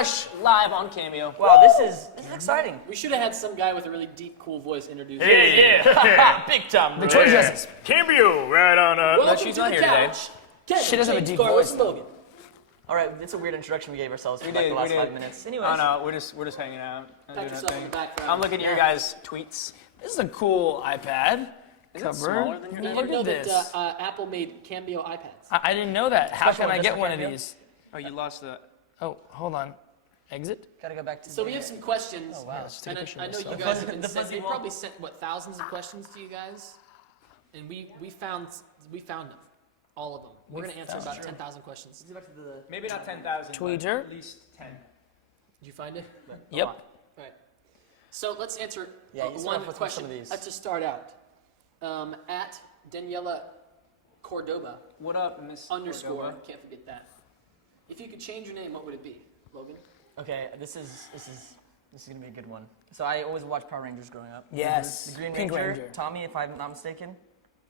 Rush live on Cambio. Wow, this is exciting. We should have had some guy with a really deep, cool voice introduce Yeah. Big time. Victoria Justice. Cambio, right on up. Welcome she's to not the here today. couch. Kevin, She doesn't have a James, deep Carlos, voice. and Logan. All right, it's a weird introduction we gave ourselves for We like did, the we last did. 5 minutes. Anyways. Oh no, we're just hanging out. Not Pat doing yourself in nothing. the background. I'm looking at your guys' tweets. This is a cool iPad Is it cover. smaller than Did your you Look know at that this. Apple made Cambio iPads? I didn't know that. How Special can I one get just for one of Cambio? these? Oh, you lost the. Oh, hold on. Exit? Gotta go back to So we have some questions. Oh, wow. Let's take And a picture I of know this. you The guys fuzzy- have been the sent, fuzzy they wall. probably sent, thousands of questions to you guys? And we found them. All of them. We're going to answer about 10,000 questions. Let's get back to the... Maybe not 10,000. Tweeter. At least 10. Did you find it? Yep. All right. So let's answer Yeah, you start one off with question. some of these. Let's just start out. At Daniela Cordoba What up, Miss _, Cordova? can't forget that. If you could change your name, what would it be, Logan? Okay, this is gonna be a good one. So I always watched Power Rangers growing up. Yes. The Green Pink Ranger, Ranger. Tommy, if I'm not mistaken.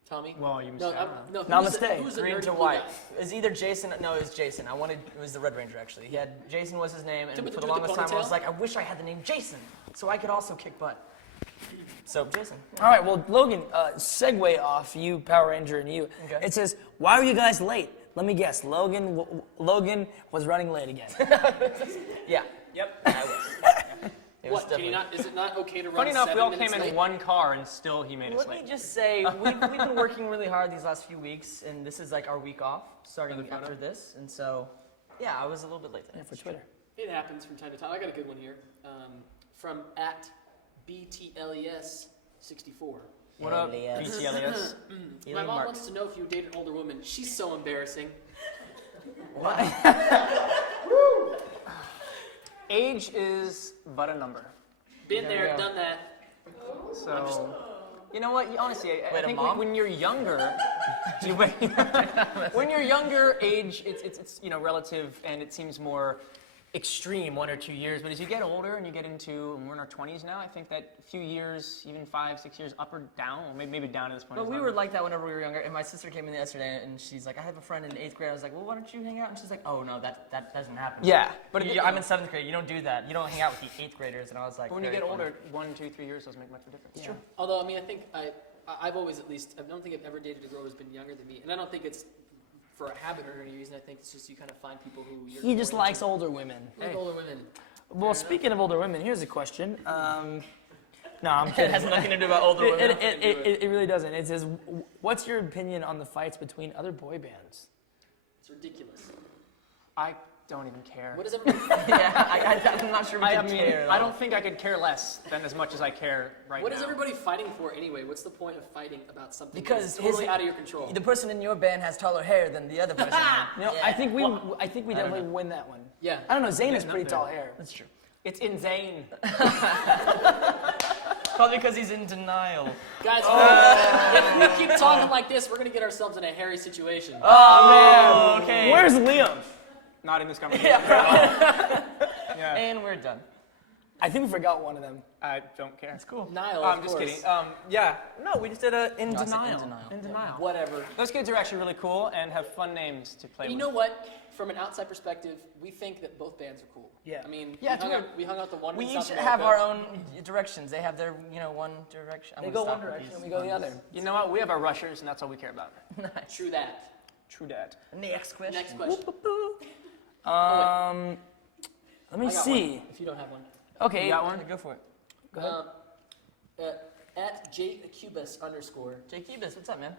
Tommy? Well, you missed No, out. no. Namaste. Who's the Green nerdy to blue white. guy? It's either Jason. No, it was Jason. It was the Red Ranger actually. He had Jason was his name, and With for the the longest time I was ponytail? like, I wish I had the name Jason, so I could also kick butt. So Jason. All right, well, Logan, segue off you, Power Ranger, and you. Okay. It says, why were you guys late? Let me guess. Logan was running late again. Yeah. Yep. I was. It was What? Can you definitely- not? Is it not okay to run Funny enough, 7 we all minutes came in late? one car and still he made us Let me late. just say, we've been working really hard these last few weeks, and this is like our week off, starting Another photo? after this, and so, yeah, I was a little bit late today. For Twitter. It happens from time to time. I got a good one here. From at BTLES64. What up, Alias. BTLES? My mom Mark. wants to know if you date an older woman. She's so embarrassing. Age is but a number. Been There we there, go. done that. So, you know what? Honestly, I Wait, a think mom? when you're younger, when you're younger, age it's relative and it seems more extreme, 1 or 2 years. But as you get older and you get into, and we're in our 20s now, I think that a few years, even 5, 6 years, up or down, or maybe down at this point. But is we not- were like that whenever we were younger, and my sister came in yesterday, and she's like, I have a friend in 8th grade. I was like, well, why don't you hang out? And she's like, oh, no, that doesn't happen. Yeah, But I'm in 7th grade. You don't do that. You don't hang out with the 8th graders. And I was like, But when you very get funny. older, 1, 2, 3 years doesn't make much of a difference. Sure. Although, I mean, I think I've always at least, I don't think I've ever dated a girl who's been younger than me. And I don't think it's for a habit or any reason. I think it's just you kind of find people who you're He just more likes into. older women. Like older women. Well, speaking of older women, here's a question. No, I'm It kidding. has nothing to do about older women. It really doesn't. It says, what's your opinion on the fights between other boy bands? It's ridiculous. I don't even care. What is everybody? Yeah, I'm not sure we I can mean, care. I don't think I could care less than as much as I care right What now. is everybody fighting for anyway? What's the point of fighting about something Because that's totally out of your control? The person in your band has taller hair than the other person. You know, Yeah. I think we definitely win that one. Yeah. I don't know. Zayn has Getting up pretty there. tall hair. That's true. It's insane. Probably because he's in denial. Guys, if we keep talking like this, we're going to get ourselves in a hairy situation. Oh, man. Okay. Where's Liam? Not in this conversation. Yeah. And we're done. I think we forgot one of them. I don't care. That's cool. Niall, I'm of just course. kidding. Yeah. No, we just did a in No, I said in denial. denial. In denial. Whatever. Those kids are actually really cool and have fun names to play You with. know what? From an outside perspective, we think that both bands are cool. Yeah. I mean, Yeah, we hung out the one We in each South have America. our own directions. They have their, one direction. I'm They gonna go one stop with direction, these and we go the ones. other. You know what? We have our rushers, and that's all we care about. True that. True dat. Next question. Next question. Let me I got see. one, if you don't have one. Okay. You got one? Go for it. Go ahead. At JCubus _ Jake Ebus, what's up, man?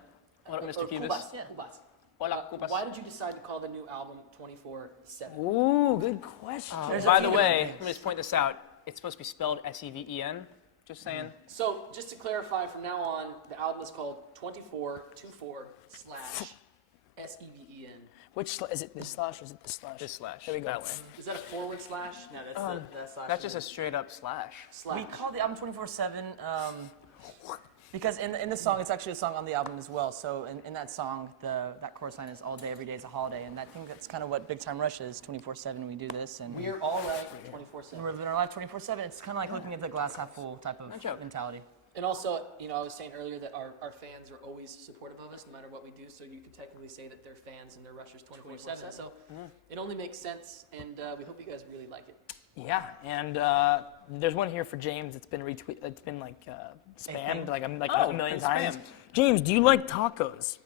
What up, Mr. or Cubas? Cubas, yeah. Cubas. Hola, Cubas. Why did you decide to call the new album 24/7? Ooh, good question. There's a By few the way, different let me just point this out. It's supposed to be spelled S-E-V-E-N. Just saying. So, just to clarify, from now on, the album is called 24/24/SEVEN. Which is it? This slash or is it the slash? This slash. There we go. That way. Is that a forward slash? No, that's slash. That's just a straight up slash. Slash. We call the album 24/7 because in the song, it's actually a song on the album as well. So in that song, that chorus line is all day, every day is a holiday, and I think that's kind of what Big Time Rush is. 24/7, we do this, and We're all right 24/7. we're living our life 24/7. It's kind of like looking at the glass half full type of No joke. mentality. And also, I was saying earlier that our fans are always supportive of us no matter what we do, so you could technically say that they're fans and they're rushers 24/7. So it only makes sense, and we hope you guys really like it. Yeah, and there's one here for James. It's been retweeted. It's been spammed like a million times. spammed. James, do you like tacos?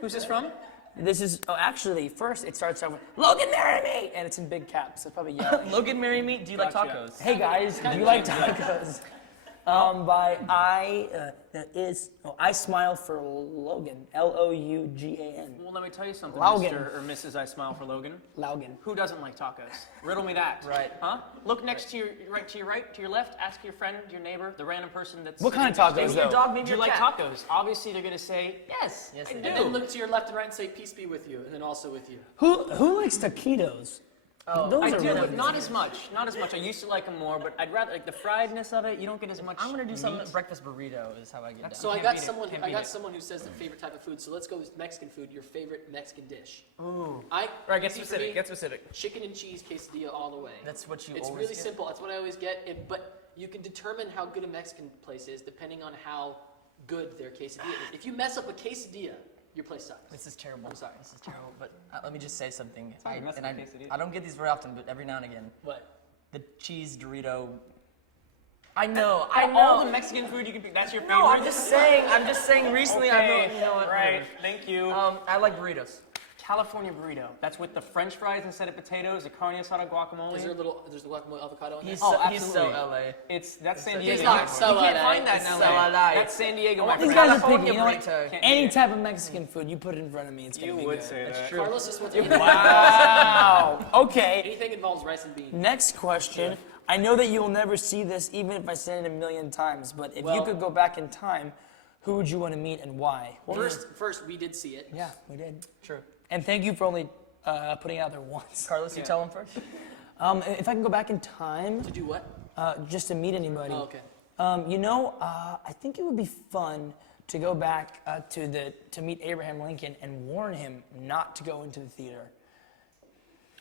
Who's this from? This is actually first it starts out with Logan, marry me, and it's in big caps. So probably yelling. Logan, marry me. Do you like Gotcha. tacos? Hey guys, do you like tacos? By I Smile for Logan, Lougan. Well, let me tell you something, Logan. Mr. or Mrs. I Smile for Logan. Logan. Who doesn't like tacos? Riddle me that. Right. Huh? Look next to your right, to your left. Ask your friend, your neighbor, the random person that's. What kind of sitting tacos, next to you. though? Your dog, maybe Do you your like cat. tacos? Obviously, they're gonna say yes. Yes, I they do. And then look to your left and right and say, peace be with you, and then also with you. Who likes taquitos? Oh, Those I are do, really but good. not as much. Not as much. I used to like them more, but I'd rather like the friedness of it. You don't get as much. I'm gonna do some meat. breakfast burrito. Is how I get down. So I Can't got beat it. someone. Can't I beat got it. someone who says their favorite type of food. So let's go with Mexican food. Your favorite Mexican dish? Ooh. I. All right, get see, for specific. me, Get specific. Chicken and cheese quesadilla all the way. That's what you It's always really get? simple. That's what I always get. But you can determine how good a Mexican place is depending on how good their quesadilla is. If you mess up a quesadilla, your place sucks. This is terrible. I'm sorry. This is terrible. But let me just say something. not a Mexican quesadilla. I don't get these very often, but every now and again, What? the cheese Dorito. I know. All the Mexican food you can pick. That's your favorite. No, I'm just saying. Recently, Okay, you know what? right. Thank you. I like burritos. California burrito. That's with the French fries instead of potatoes, the carne asada guacamole. There's the guacamole avocado in there. He's Oh, he's so absolutely. LA. That's San Diego. He's not so You can't LA. find that It's in so LA. LA. That's San Diego, my These friend. guys are California picky. You know what? burrito. Any type of Mexican food you put it in front of me, it's gonna You be would good. say that. Carlos is what's Wow. Okay. Anything involves rice and beans. Next question. I know that you'll never see this, even if I said it a million times. But if you Well- could go back in time, who would you want to meet and why? First, we did see it. Yeah, we did. True. And thank you for only putting it out there once. Carlos, you tell him first. If I can go back in time, To do what? just to meet anybody. Oh, okay. I think it would be fun to go back to meet Abraham Lincoln and warn him not to go into the theater.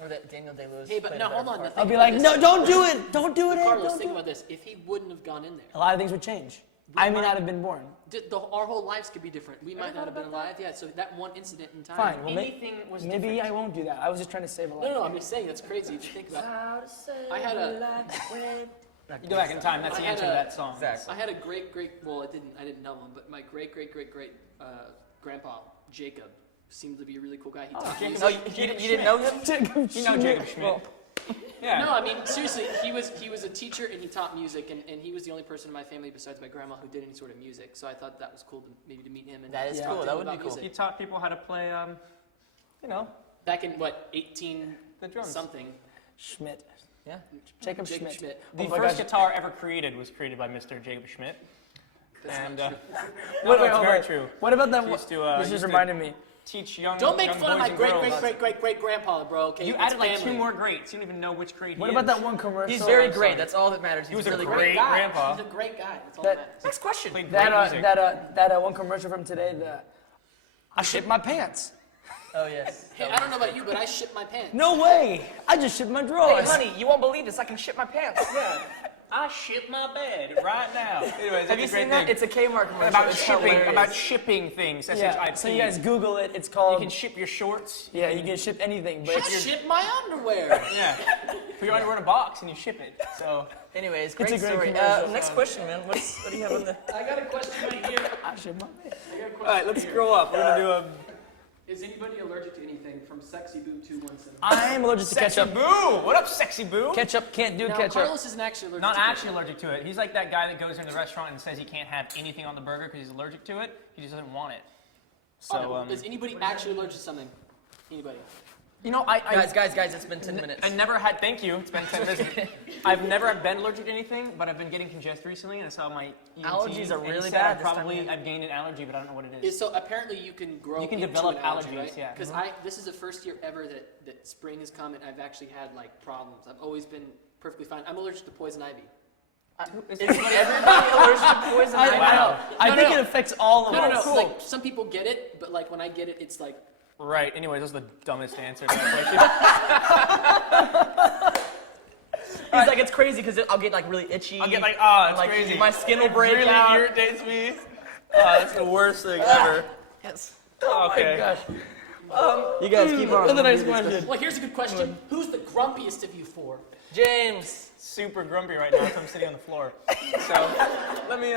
Or that Daniel Day-Lewis. Hey, but played now a better hold on. part. Now I'll think be about like, this. no, don't do it, don't do it, Ed, Carlos, don't think do it. about this. If he wouldn't have gone in there, A lot of things would change. I may not have been born. our whole lives could be different. We might not have been alive. Yeah. So that one incident in time. Fine. Well, Anything was maybe different. I won't do that. I was just trying to save a life. No, I'm just saying that's crazy if you think about it. I had a You go back in time. That's the I had answer to a- that song. Exactly. I had a great well, I didn't know him, but my great grandpa Jacob seemed to be a really cool guy. He taught Jacob- music. Oh, you didn't know him? You know Jacob Schmidt. Yeah. No, I mean seriously, he was a teacher and he taught music, and he was the only person in my family besides my grandma who did any sort of music. So I thought that was cool to maybe to meet him and That is talk cool. to That him would be about cool. music. He taught people how to play, Back in what 18 the drums. something. Schmidt. Yeah. Jacob Jacob Schmidt. Schmidt. The Oh my first gosh. guitar ever created was created by Mr. Jacob Schmidt. That's And not no, true. no, it's hold very on. true. What about that? He used to, this used just to reminded me. Teach young Don't make young fun of boys my and great girls. grandpa, bro. Okay. You It's added like family. 2 more greats. You don't even know which grade What he about is. that one commercial? He's very I'm great. sorry. That's all that matters. He He's was a really great guy. grandpa. He's a great guy. That's all That- that matters. Next question. Played That great music. that one commercial from today. I shit my pants. Oh yes. Hey, I don't know about you, but I shit my pants. No way! I just shit my drawers. you won't believe this. I can shit my pants. Yeah. I shit my bed right now. Anyways, Have that's you a great seen that? thing. It's a Kmart commercial. about It's shipping, hilarious. about shipping things. Yeah. SHIP. So you guys Google it. It's You called. can ship your shorts. Yeah, you can ship anything, but I it's shit my underwear. Yeah. Put your underwear in a box and you ship it. So Anyways, a great great story. commercial. Next question, man. What do you have on the? I got a question right here. I shit my pants. I got a question all right, let's here. grow up. We're gonna do Is anybody allergic to anything from Sexy Boo 217? I am allergic to sexy ketchup. boo. What up, sexy boo? Ketchup can't do Now, ketchup. Carlos isn't actually allergic Not to actually allergic to it. He's like that guy that goes into the restaurant and says he can't have anything on the burger because he's allergic to it. He just doesn't want it. So, Is anybody actually allergic to something? Anybody? you know, Guys, it's been 10 minutes. I never had. Thank you. It's been 10 minutes. I've never been allergic to anything, but I've been getting congested recently, and I saw my ENT, Allergies are and he really said bad I this time of probably year. I've gained an allergy, but I don't know what it is. So apparently you can grow. You can into develop an allergy, allergies, right? yeah. Because this is the first year ever that spring has come and I've actually had like problems. I've always been perfectly fine. I'm allergic to poison ivy. Is everybody allergic to poison ivy? I No, think no. it affects all of No, us. no, no. Like some people get it, but like when I get it, it's like Right. Anyway, that was the dumbest answer to that question. He's like, it's crazy because I'll get like really itchy. I'll get like, oh, it's like, crazy. My skin will It break really out. irritates me. That's the worst thing ever. Yes. Oh Okay. my gosh. You guys keep on. What's the next question? Well, here's a good question. Who's the grumpiest of you four? James. Super grumpy right now, so I'm sitting on the floor. So let me.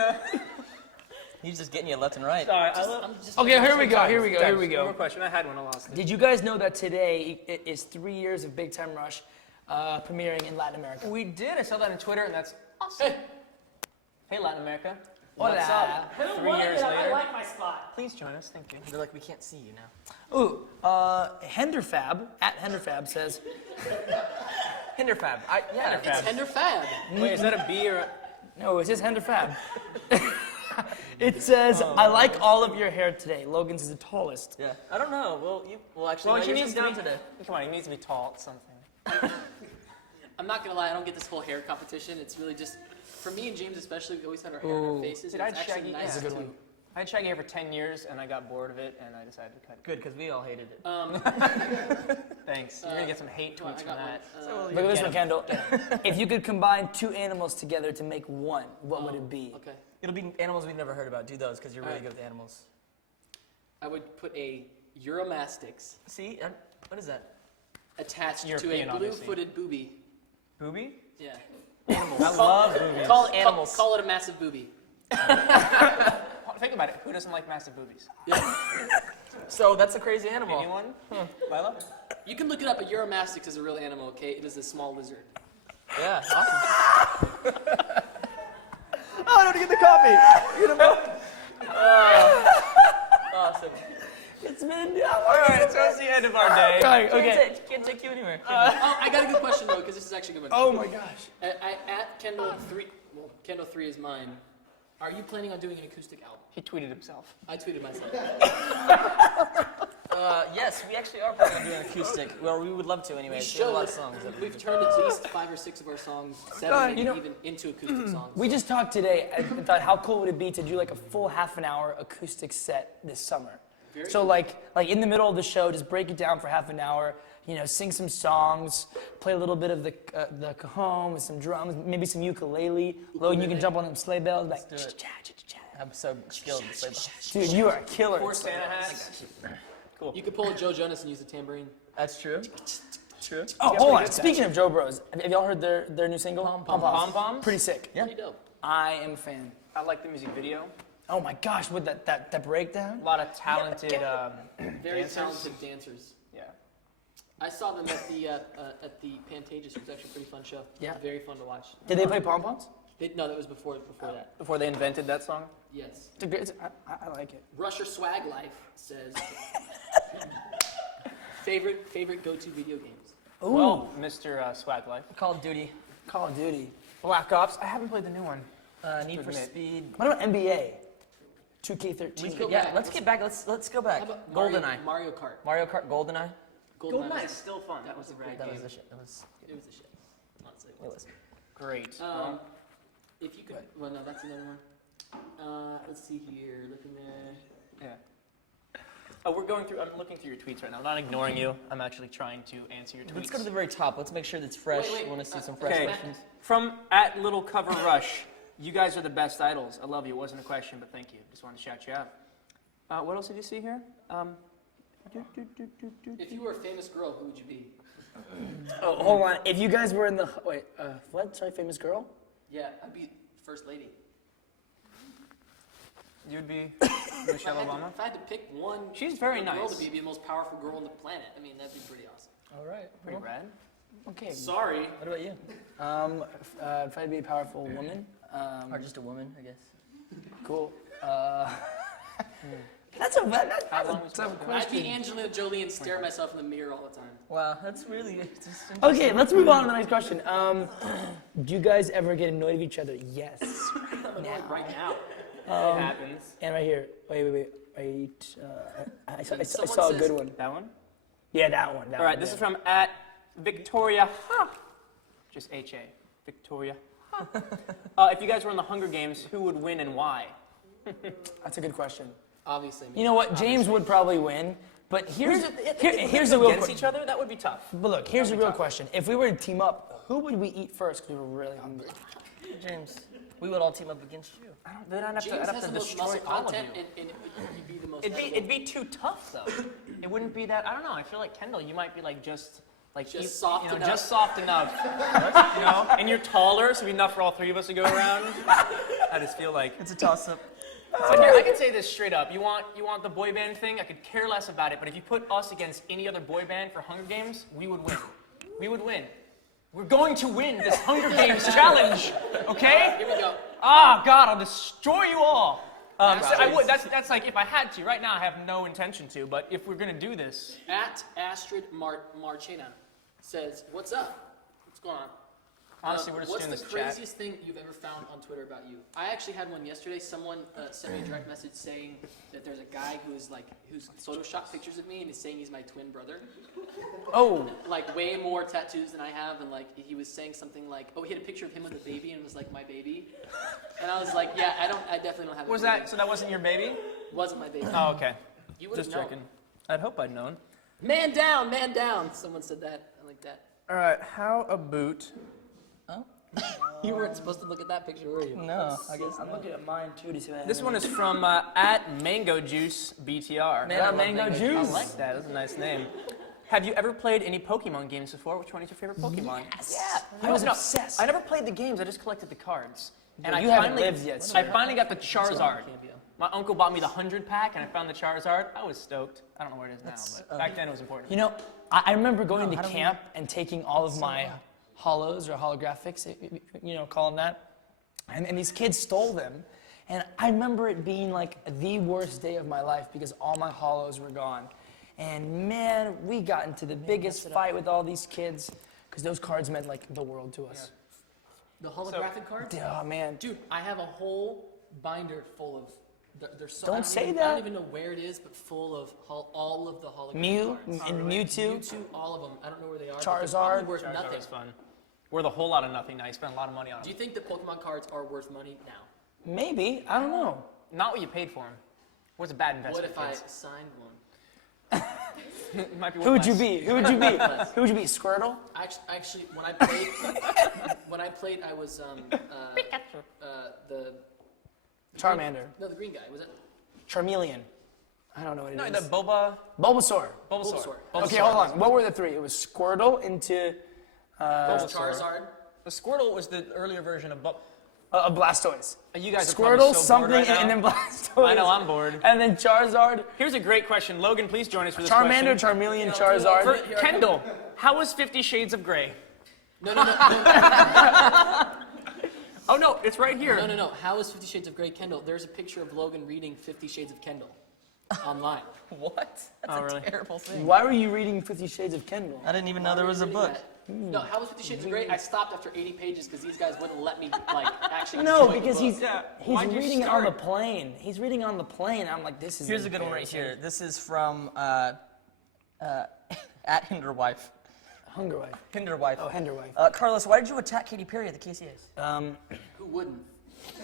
He's just getting you left and right. Sorry. Okay, here we go. Here we One more go. question. I had one. I lost it. Did you guys know that today is 3 years of Big Time Rush premiering in Latin America? We did. I saw that on Twitter, and that's awesome. Hey, Hey, Latin America. Hola. What's up? 3 years later. I like my spot. Please join us. Thank you. They're like, we can't see you now. Ooh, Henderfab @Henderfab says, Hinderfab. It's Tender Fab. Wait, is that a B or a... no, it says Henderfab. It says, I like all of your hair today. Logan's is the tallest. Yeah. I don't know. Well, actually, Well, no, he yours needs is to down be... today. Come on, he needs to be tall at something. I'm not gonna lie, I don't get this whole hair competition. It's really just, for me and James especially, we always had our hair in our faces. Dude, and I it's had actually shaggy- nice yeah. That's a good to- one. I had shaggy hair for 10 years, and I got bored of it, and I decided to cut it. Good, because we all hated it. Thanks. You're gonna get some hate Come on, tweets I from got that. one. Look at this one, Kendall. If you could combine 2 animals together to make one, what would it be? Okay. It'll be animals we've never heard about. Do those, because you're really good with animals. I would put a Euromastix See? What is that? attached European, to a obviously. blue-footed booby. Booby? Yeah. I love movies. Call Animals. Call it a massive booby. Think about it. Who doesn't like massive boobies? So that's a crazy animal. Anyone? Lila? You can look it up. A Euromastix is a real animal. Okay, it is a small lizard. Yeah, awesome. Oh, I have to get the coffee. Get them awesome. It's been. All right, so that's the end of our day. Right, okay. Can't take you anywhere. Oh, I got a good question though, because this is actually a good one. Oh my gosh. At Kendall 3, well, Kendall 3 is mine. Are you planning on doing an acoustic album? He tweeted himself. I tweeted myself. Yes, we actually are planning on doing acoustic. Well, we would love to anyway. We We have a lot of should. songs. That We've turned at least 5 or 6 of our songs, 7 maybe even, into acoustic songs. We just talked today and thought how cool would it be to do like a full half an hour acoustic set this summer. Very So cool. like in the middle of the show, just break it down for half an hour. You know, sing some songs, play a little bit of the cajon with some drums, maybe some ukulele. Logan, you can jump on them sleigh bells like. do it. cha-cha-cha-cha. I'm so skilled in sleigh bells. Dude, you are a killer. Four Santa hats. You could pull a Joe Jonas and use the tambourine. That's true. True. Oh, hold on. Speaking of Joe Bros, have y'all heard their new single? Pom Pom Pom Poms? Pretty sick. Yeah. Pretty dope. I am a fan. I like the music video. Oh my gosh, with that breakdown. A lot of talented Very dancers. talented dancers. Yeah. I saw them at the Pantages. It was actually a pretty fun show. Yeah. Very fun to watch. Did they play pom poms? No, that was before that. Before they invented that song. Yes. I like it. Rusher Swag Life says favorite go-to video games. Ooh, Well, Mr. Swag Life. Call of Duty. Call of Duty. Black Ops. I haven't played the new one. Need for Admit. Speed. What about NBA? 2K13. go Yeah, back. let's get back. Let's go back. How about GoldenEye. Mario Kart. Mario Kart. GoldenEye. GoldenEye. still fun. That was a great That game. was the shit. That was. It was a shit. Honestly. it It was. was. Great. If you could, well, no, that's another one. Let's see here. Looking there. Yeah. Oh, we're going through. I'm looking through your tweets right now. I'm not ignoring you. I'm actually trying to answer your tweets. Let's go to the very top. Let's make sure that's fresh. Wait, We want to see some fresh Okay. questions. From @LittleCoverRush. You guys are the best idols. I love you. It wasn't a question, but thank you. Just wanted to shout you out. What else did you see here? If you were a famous girl, who would you be? Oh, hold on. If you guys were in the what? Sorry, famous girl. Yeah, I'd be first lady. You'd be If Michelle I had to- Obama. If I had to pick one, She's very girl nice. to be the most powerful girl on the planet, I mean, that'd be pretty awesome. All right. Pretty rad. Okay. Sorry. What about you? If I'd be a powerful woman, Or just a woman, I guess. cool. That's a tough I'd question. be Angelina Jolie and stare at myself in the mirror all the time. Wow, that's really just Okay, let's move on to the next question. Do you guys ever get annoyed with each other? Yes. Right now. It happens. And right here. Wait. I saw a Someone good says- one. That one? Yeah, that one. All right, this is from @Victoria. Just HA. Victoria. If you guys were in the Hunger Games, who would win and why? That's a good question. Obviously. Me. You know what? James would probably win But here's Here's the real against question. each other. That would be tough. But look, here's the real question. If we were to team up, who would we eat first? Because we were really hungry. James, we would all team up against you. Then I'd have James has the most muscle content, and it would be the most. It'd be too tough though. It wouldn't be that. I don't know. I feel like Kendall, you might be like just soft enough. just soft enough. And you're taller, so it'd be enough for all three of us to go around. I just feel like. It's a toss-up. But here, I can say this straight up. You want the boy band thing? I could care less about it. But if you put us against any other boy band for Hunger Games, we would win. We would win. We're going to win this Hunger Games challenge. Okay? Here we go. Ah, God, I'll destroy you all. So I would. That's like if I had to. Right now, I have no intention to. But if we're gonna do this, At Astrid Marchena says, "What's up? What's going on?" honestly, we're just doing this What's the chat. craziest thing you've ever found on Twitter about you? I actually had one yesterday. Someone sent me a direct message saying that there's a guy who's photoshopped pictures of me and is saying he's my twin brother. Oh, Like way more tattoos than I have, and like he was saying something like, "Oh, he had a picture of him with a baby and it was like my baby," and I was like, "Yeah, I definitely don't have." Was a that baby. so? That wasn't your baby? Wasn't my baby. Oh, okay. You would have Just known. checking. I'd hope I'd known. Man down, man down. Someone said that. I like that. All right. How about? You weren't supposed to look at that picture, were you? No, I guess I'm looking at mine too to see what This one is from at Mango Juice BTR. Man, I love Mango mango Juice. I like that. That's a nice name. Have you ever played any Pokemon games before? Which one is your favorite Pokemon? Yeah, I was obsessed. I never played the games. I just collected the cards. And you I haven't finally, lived yet, I sir. finally got the Charizard. Cambio. My uncle bought me the 100-pack, and I found the Charizard. I was stoked. I don't know where it is now, but back then it was important. You know, I remember going to camp and taking all of my holos or holographics, call them that, and these kids stole them. And I remember it being like the worst day of my life because all my holos were gone. And man, we got into the biggest fight with all these kids because those cards meant like the world to us. The holographic cards? Oh man. Dude, I have a whole binder full of. They're so. Don't I don't say even, that. I don't even know where it is, but full of all of the holographic Mew cards. and Mewtwo. Mewtwo, all of them. I don't know where they are. but Charizard. they're probably worth Charizard nothing. was fun. Worth a whole lot of nothing now. You spent a lot of money on Do them. you think the Pokemon cards are worth money now? Maybe, I don't know. Not what you paid for them. What's a bad investment? What if I kids? signed one? It might be worth Who would you less. be? Who would you be? Who would you be? Squirtle? Actually, when I played, I was the Charmander. the green guy. Was it Charmeleon. I don't know what it No, is. the Bulbasaur. Bulbasaur. Bulbasaur? Okay, hold on. What were the three? It was Squirtle into Charizard. The Squirtle was the earlier version of Blastoise. You guys are Squirtle, probably so something, bored right now. and then Blastoise. I know, I'm bored. And then Charizard. Here's a great question. Logan, please join us for this Charmander, question. Charmeleon, Charizard. For Kendall, how was 50 Shades of Grey? No. Oh no, it's right here. No. How is 50 Shades of Grey Kendall? There's a picture of Logan reading 50 Shades of Kendall online. What? That's Oh, a really? terrible thing. Why were you reading 50 Shades of Kendall? I didn't even know there was a book. No, how was 50 Shades of Grey? I stopped after 80 pages because these guys wouldn't let me actually No, enjoy because the book. he's Why'd you reading it on the start? plane. He's reading on the plane. I'm like, this is Here's a good one right here. This is from at Hinderwife. Hunger Wife. Hinderwife. Oh, Henderwife. Carlos, why did you attack Katy Perry at the KCAs? Who wouldn't?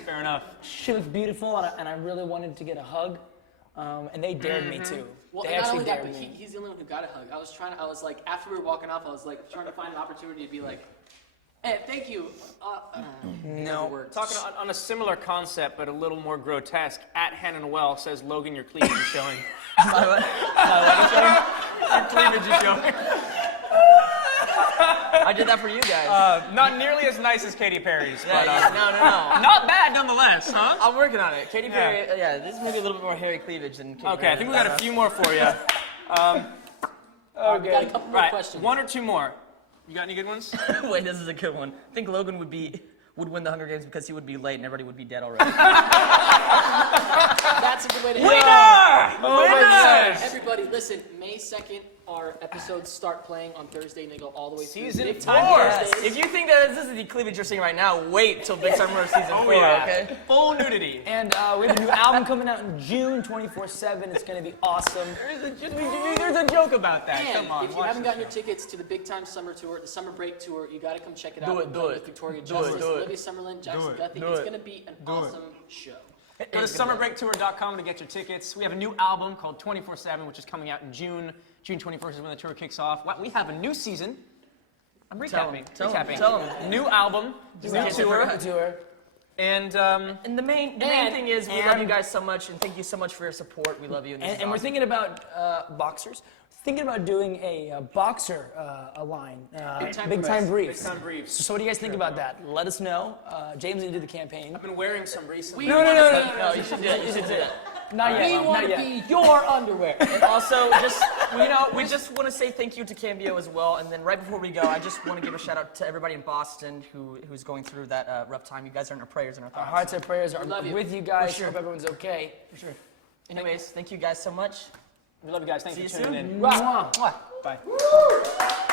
Fair enough. She looked beautiful, and I really wanted to get a hug. And they dared me too. Well, They and not actually only that, dared but me. he's the only one who got a hug. I was like, after we were walking off, I was like trying to find an opportunity to be like, hey, thank you. No. Talking on a similar concept, but a little more grotesque, at Hannah Noel says, Logan, your cleavage is showing. Your cleavage is showing. I did that for you guys. Not nearly as nice as Katy Perry's, but no. not bad nonetheless, huh? I'm working on it. Katy Perry, this is maybe a little bit more hairy cleavage than Katy Okay, Perry. I think we got a few more for you. We got a couple more Right, questions. one or two more. You got any good ones? Wait, this is a good one. I think Logan would win the Hunger Games because he would be late and everybody would be dead already. That's a good way to Winner! it. Winner! Everybody, listen, May 2nd, our episodes start playing on Thursday and they go all the way through. Season Big time 4. Thursdays. If you think that this is the cleavage you're seeing right now, wait till Big Summer season 4, okay? Full nudity. And we have a new album coming out in June, 24/7. It's going to be awesome. There's a joke about that. And Come on. if you haven't gotten your tickets to the Big Time Summer Tour, the Summer Break Tour, you got to come check it out. Do it, We're do playing it. with Victoria Do it, Justice, do it. Olivia Summerlin, Jackson it, Guthrie. do It's it. going to be an awesome show. Go to summerbreaktour.com to get your tickets. We have a new album called 24/7, which is coming out in June. June 21st is when the tour kicks off. We have a new season. I'm recapping. Tell 'em. New album, new tour. And And the main thing is we love you guys so much, and thank you so much for your support. We love you. And we're thinking about boxers. Thinking about doing a boxer line, big time briefs. Big time briefs. So what do you guys think about that? Let us know. James did the campaign. I've been wearing some recently. No, you should do it. You should do it. not yet. We want not to yet. be your underwear. And also, we just want to say thank you to Cambio as well. And then right before we go, I just want to give a shout out to everybody in Boston who's going through that rough time. You guys are in our prayers and our Our thoughts. hearts and prayers are love you. with you guys. For sure. Hope everyone's okay. For sure. Anyways, thank you guys so much. We love you guys. Thanks See for you tuning soon. in. Mwah. Bye.